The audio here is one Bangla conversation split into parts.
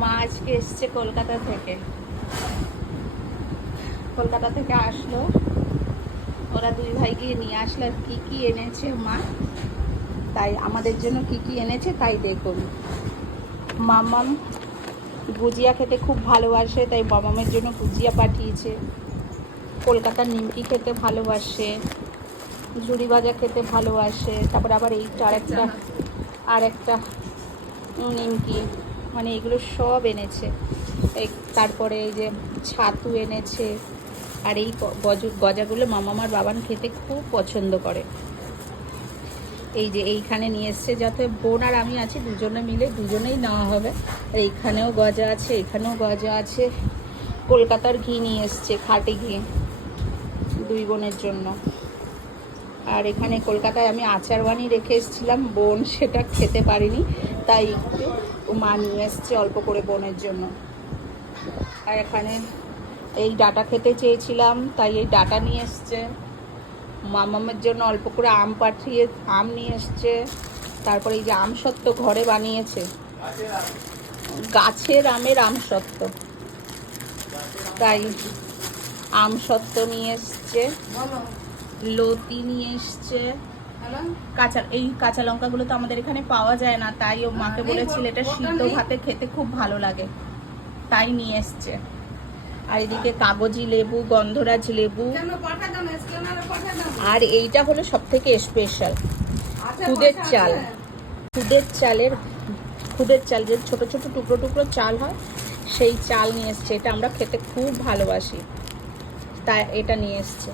মা আজকে এসছে কলকাতা থেকে আসলো। ওরা দুই ভাই গিয়ে নিয়ে আসলো কি কি এনেছে মা, তাই আমাদের জন্য কি কি এনেছে তাই দেখুন। মামাম গুজিয়া খেতে খুব ভালোবাসে, তাই মামামের জন্য গুজিয়া পাঠিয়েছে। কলকাতার নিমকি খেতে ভালোবাসে, ঝুড়ি ভাজা খেতে ভালোবাসে। তারপরে আবার এইটা আরেকটা নিমকি, মানে এগুলো সব এনেছে। তারপরে এই যে ছাতু এনেছে। আর এই গজাগুলো মামামার বাবান খেতে খুব পছন্দ করে। এই যে এইখানে নিয়ে এসছে, যাতে বোন আর আমি আছি দুজনে মিলে দুজনেই নেওয়া হবে। আর এইখানেও গজা আছে, এখানেও গজা আছে। কলকাতার ঘি নিয়ে এসছে, খাঁটি ঘি, দুই বোনের জন্য। আর এখানে কলকাতায় আমি আচার বানিয়ে রেখে এসেছিলাম, বোন সেটা খেতে পারিনি, তাই একটু মা নিয়ে এসছে অল্প করে বোনের জন্য। আর এখানে এই ডাটা খেতে চেয়েছিলাম, তাই এই ডাটা নিয়ে এসছে। মামামের জন্য অল্প করে আম নিয়ে এসছে। তারপরে এই যে আমসত্ত্ব ঘরে বানিয়েছে, গাছের আমের আমসত্ত্ব, তাই আমসত্ত্ব নিয়ে এসছে। লতি নিয়ে এসছে। এই কাঁচা লঙ্কাগুলো তো আমাদের এখানে পাওয়া যায় না, তাই ও মাকে বলেছিল এটা সিদ্ধ ভাতে খেতে খুব ভালো লাগে, তাই নিয়ে এসছে। আর এদিকে কাগজি লেবু, গন্ধরাজ লেবু। আর এইটা হলো সব থেকে স্পেশাল খুদের চাল, যে ছোট ছোট টুকরো টুকরো চাল হয়, সেই চাল নিয়ে এসছে। এটা আমরা খেতে খুব ভালোবাসি, তাই এটা নিয়ে এসছে।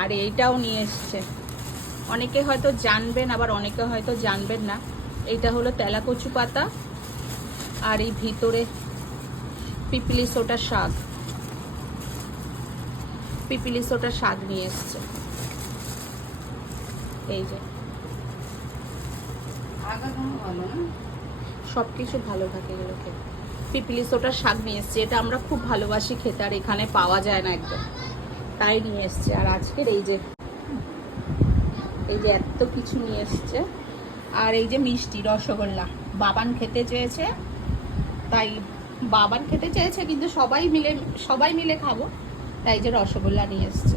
আর এইটাও নিয়ে এসছে, অনেকে হয়তো জানবেন আবার অনেকে হয়তো জানবেন না। এইটা হলো তেলাকচু পাতা, আর এই ভিতরে পিপিলি সোটা শাক নিয়ে এসছে। এই যে সব কিছু ভালো থাকে এগুলো খেতে। পিপিলি সোটার শাক নিয়ে এসছে, এটা আমরা খুব ভালোবাসি খেতে, আর এখানে পাওয়া যায় না একদম, তাই নিয়ে এসছে। আর আজকের এই যে এত কিছু নিয়ে এসছে। আর এই যে মিষ্টি রসগোল্লা, বাবান খেতে চেয়েছে, কিন্তু সবাই মিলে খাবো, তাই যে রসগোল্লা নিয়ে এসছে।